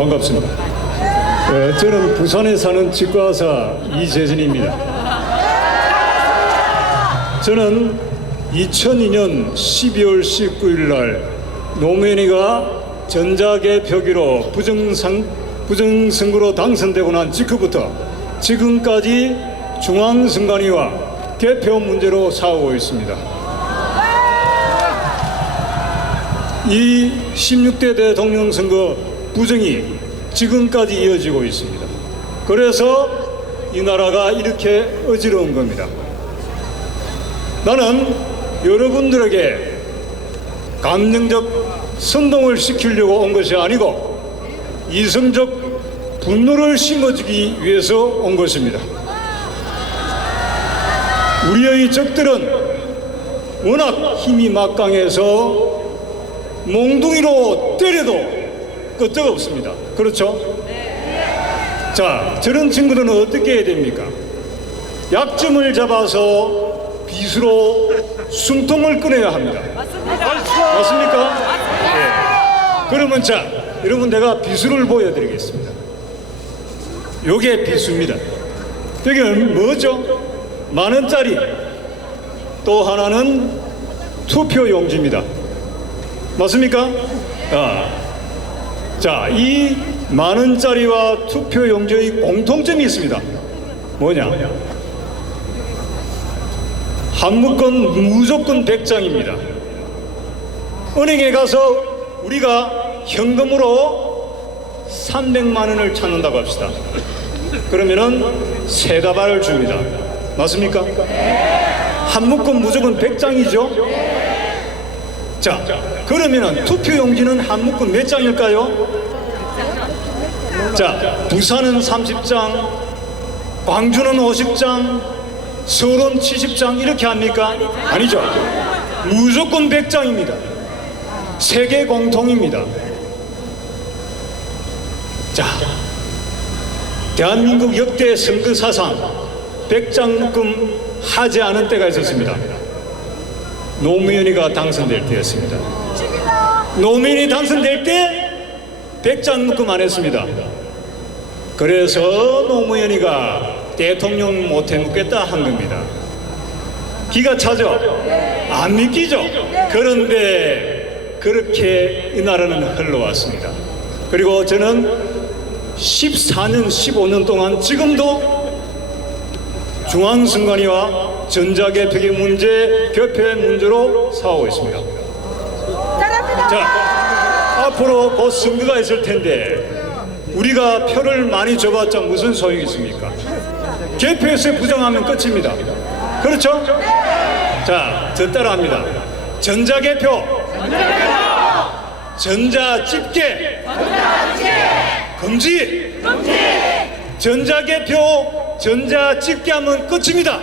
반갑습니다. 저는 부산에 사는 치과의사 이재진입니다. 저는 2002년 12월 19일 날 노무현이가 전자개표기로 부정선거로 당선되고 난 직후부터 지금까지 중앙선관위와 개표 문제로 싸우고 있습니다. 이 16대 대통령 선거 부정이 지금까지 이어지고 있습니다. 그래서 이 나라가 이렇게 어지러운 겁니다. 나는 여러분들에게 감정적 선동을 시키려고 온 것이 아니고 이성적 분노를 심어주기 위해서 온 것입니다. 우리의 적들은 워낙 힘이 막강해서 몽둥이로 때려도 끄떡없습니다. 그렇죠? 자, 저런 친구들은 어떻게 해야 됩니까? 약점을 잡아서 빗으로 숨통을 끊어야 합니다. 맞습니까? 네. 그러면 자, 여러분 내가 비수를 보여드리겠습니다. 요게 비수입니다. 여기는 뭐죠? 10,000원짜리. 또 하나는 투표용지입니다. 맞습니까? 자, 이 10,000원짜리와 투표용지의 공통점이 있습니다. 뭐냐? 한 묶은 무조건 100장입니다. 은행에 가서 우리가 현금으로 300만 원을 찾는다고 합시다. 그러면은 세 다발을 줍니다. 맞습니까? 한 묶음 무조건 100장이죠? 자, 그러면은 투표용지는 한 묶음 몇 장일까요? 자, 부산은 30장, 광주는 50장, 서울은 70장 이렇게 합니까? 아니죠. 무조건 100장입니다. 세계 공통입니다. 자, 대한민국 역대 선거 사상 100장 묶음 하지 않은 때가 있었습니다. 노무현이가 당선될 때였습니다. 노무현이 당선될 때 100장 묶음 안 했습니다. 그래서 노무현이가 대통령 못해 묻겠다 한 겁니다. 기가 차죠? 안 믿기죠? 그런데 그렇게 이 나라는 흘러왔습니다. 그리고 저는 14년, 15년 동안 지금도 중앙선관위와 전자개표기 문제, 개표 문제로 싸우고 있습니다. 자, 앞으로 곧 선거가 있을 텐데 우리가 표를 많이 줘봤자 무슨 소용이 있습니까? 개표에서 부정하면 끝입니다. 그렇죠? 자, 저 따라합니다. 전자개표, 전자집계, 금지, 전자개표, 전자집계하면 끝입니다.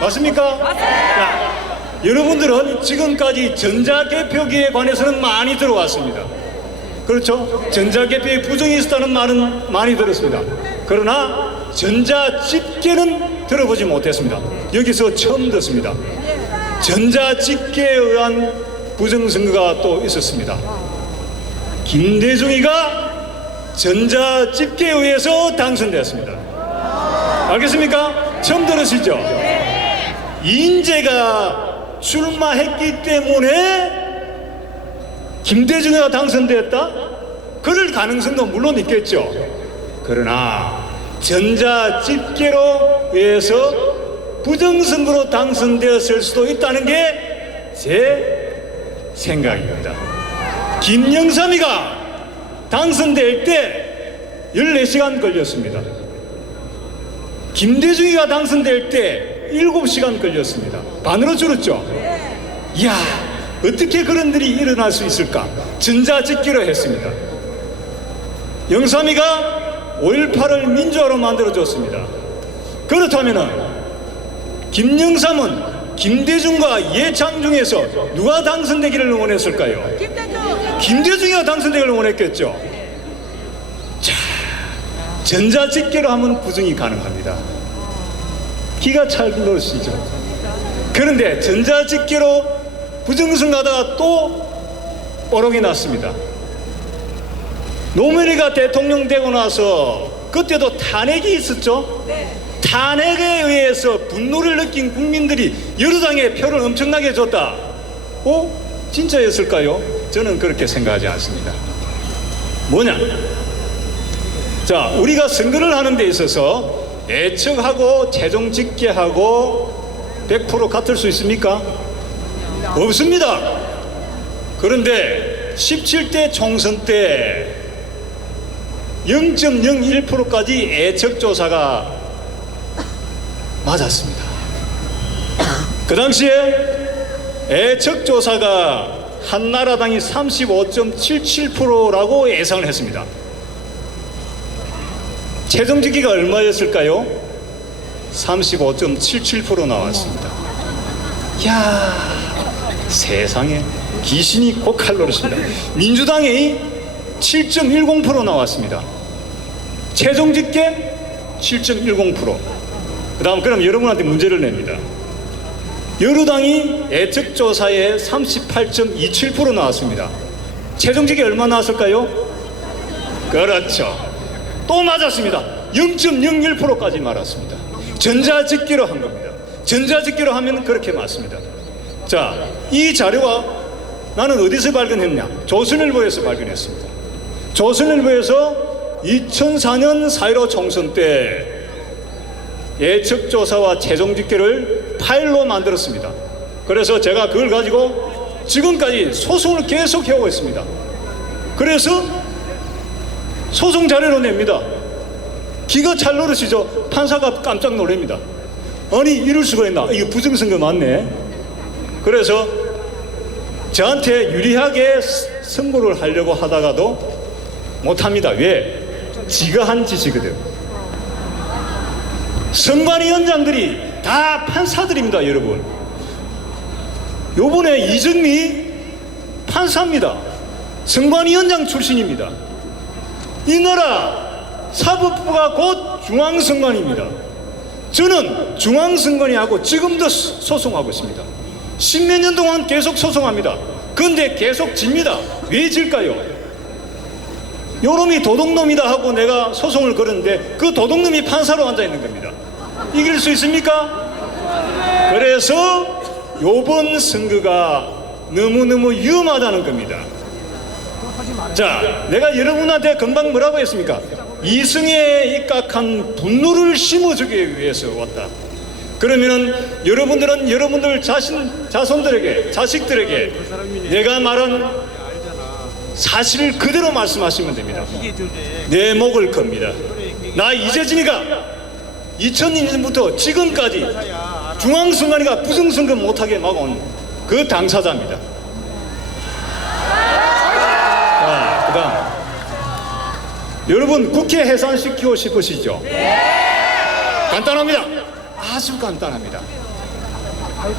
맞습니까? 자, 여러분들은 지금까지 전자개표기에 관해서는 많이 들어왔습니다. 그렇죠? 전자개표에 부정이 있었다는 말은 많이 들었습니다. 그러나 전자집계는 들어보지 못했습니다. 여기서 처음 듣습니다. 전자집계에 의한 부정선거가 또 있었습니다. 김대중이가 전자집계에 의해서 당선되었습니다. 알겠습니까? 처음 들으시죠? 이인재가 출마했기 때문에 김대중이가 당선되었다? 그럴 가능성도 물론 있겠죠. 그러나 전자집계로 의해서 부정선거로 당선되었을 수도 있다는 게 제 생각입니다. 김영삼이가 당선될 때 14시간 걸렸습니다. 김대중이가 당선될 때 7시간 걸렸습니다. 반으로 줄었죠. 이야, 어떻게 그런 일이 일어날 수 있을까? 전자집계로 했습니다. 영삼이가 5.18을 민주화로 만들어줬습니다. 그렇다면 김영삼은 김대중과 이해창 중에서 누가 당선되기를 원했을까요? 김대중이가 당선되기를 원했겠죠. 자, 전자집계로 하면 부정이 가능합니다. 기가 찰 것이죠. 그런데 전자집계로 부정선거하다가 또 뽀록이 났습니다. 노무현이가 대통령 되고 나서 그때도 탄핵이 있었죠. 탄핵에 의해서 분노를 느낀 국민들이 여러 당에 표를 엄청나게 줬다. 진짜였을까요? 저는 그렇게 생각하지 않습니다. 뭐냐? 자, 우리가 선거를 하는 데 있어서 예측하고 최종 집계하고 100% 같을 수 있습니까? 없습니다. 그런데 17대 총선 때 0.01%까지 예측조사가 맞았습니다. 그 당시에 예측조사가 한나라당이 35.77%라고 예상을 했습니다. 최종 집계가 얼마였을까요? 35.77% 나왔습니다. 이야, 세상에 귀신이 고칼 노릇입니다. 민주당이 7.10% 나왔습니다. 최종 집계 7.10%. 그럼 여러분한테 문제를 냅니다. 여루당이 예측조사에 38.27% 나왔습니다. 최종 집계 얼마 나왔을까요? 그렇죠. 또 맞았습니다. 0.01%까지 말았습니다. 전자집계로 한 겁니다. 전자집계로 하면 그렇게 맞습니다. 자, 이 자료가 나는 어디서 발견했냐? 조선일보에서 발견했습니다. 조선일보에서 2004년 4.15 총선 때 예측조사와 최종집계를 파일로 만들었습니다. 그래서 제가 그걸 가지고 지금까지 소송을 계속 해오고 있습니다. 그래서 소송 자료로 냅니다. 기가 찰 노릇이죠. 판사가 깜짝 놀랍니다. 아니, 이럴 수가 있나? 이게 부정선거 맞네. 그래서 저한테 유리하게 선고를 하려고 하다가도 못합니다. 왜? 지가 한 짓이거든. 선관위원장들이 다 판사들입니다, 여러분. 요번에 이정미 판사입니다. 선관위원장 출신입니다. 이 나라 사법부가 곧 중앙선관위입니다. 저는 중앙선관위하고 지금도 소송하고 있습니다. 10몇 년 동안 계속 소송합니다. 그런데 계속 집니다. 왜 질까요? 요놈이 도둑놈이다 하고 내가 소송을 걸었는데 그 도둑놈이 판사로 앉아있는 겁니다. 이길 수 있습니까? 그래서 요번 선거가 너무너무 위험하다는 겁니다. 자, 내가 여러분한테 금방 뭐라고 했습니까? 이승에 입각한 분노를 심어주기 위해서 왔다. 그러면은 여러분들은 여러분들 자손들에게, 자식들에게 내가 말한 사실을 그대로 말씀하시면 됩니다. 내 목을 겁니다. 나 이재진이가 2002년부터 지금까지 중앙선관위가 부정선거 못하게 막아온 그 당사자입니다. 자, 그 다음 여러분 국회 해산시키고 싶으시죠? 간단합니다. 아주 간단합니다.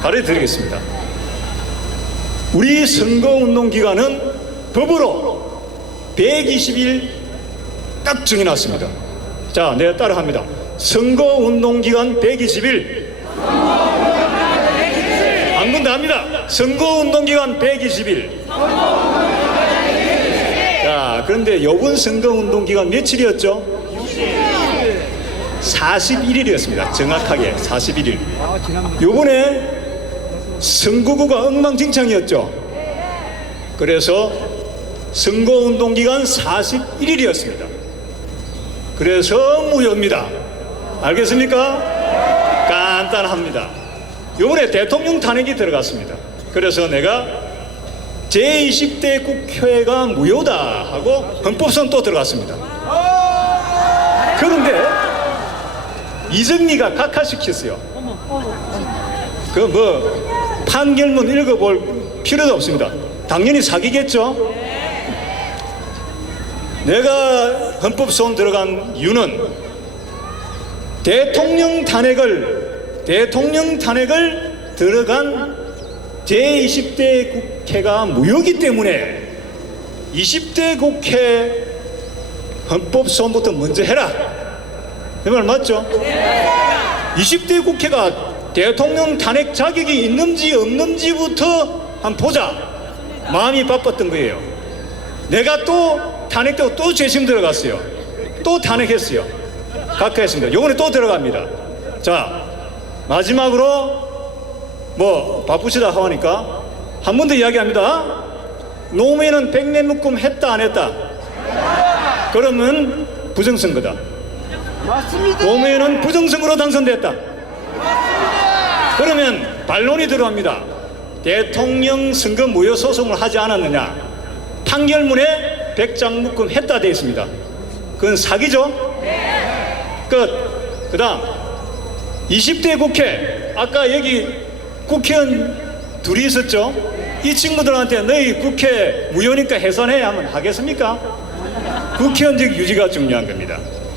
가르쳐드리겠습니다. 우리 선거운동 기간은 법으로 120일 딱 정해놨습니다. 자, 내가 따라합니다. 선거운동 기간 120일. 한 번 더 합니다. 선거운동 기간 120일. 자, 그런데 이번 선거운동 기간 며칠이었죠? 41일이었습니다. 정확하게 41일. 요번에 선거구가 엉망진창이었죠. 그래서 선거운동 기간 41일이었습니다. 그래서 무효입니다. 알겠습니까? 간단합니다. 요번에 대통령 탄핵이 들어갔습니다. 그래서 내가 제20대 국회가 무효다 하고 헌법소원 또 들어갔습니다. 그런데 이정미가 각하시켰어요. 그 뭐 판결문 읽어볼 필요도 없습니다. 당연히 사기겠죠. 내가 헌법소원 들어간 이유는 대통령 탄핵을 들어간 제20대 국회가 무효이기 때문에 20대 국회 헌법소원부터 먼저 해라. 이 말 맞죠? 20대 국회가 대통령 탄핵 자격이 있는지 없는지부터 한번 보자. 마음이 바빴던 거예요. 내가 또 탄핵되고 또 재심 들어갔어요. 또 탄핵했어요. 각하 했습니다. 요번에 또 들어갑니다. 자, 마지막으로 뭐 바쁘시다 하니까 한 번 더 이야기합니다. 노무현은 백내 묶음 했다 안 했다? 그러면 부정선거다. 맞습니다. 노무현은 부정선거로 당선됐다. 그러면 반론이 들어갑니다. 대통령 선거 무효 소송을 하지 않았느냐? 판결문에 백장 묶음 했다 되어 있습니다. 그건 사기죠? 끝. 그 다음 20대 국회, 아까 여기 국회의원 둘이 있었죠? 이 친구들한테 너희 국회 무효니까 해산해 하면 하겠습니까? 국회의원직 유지가 중요한 겁니다.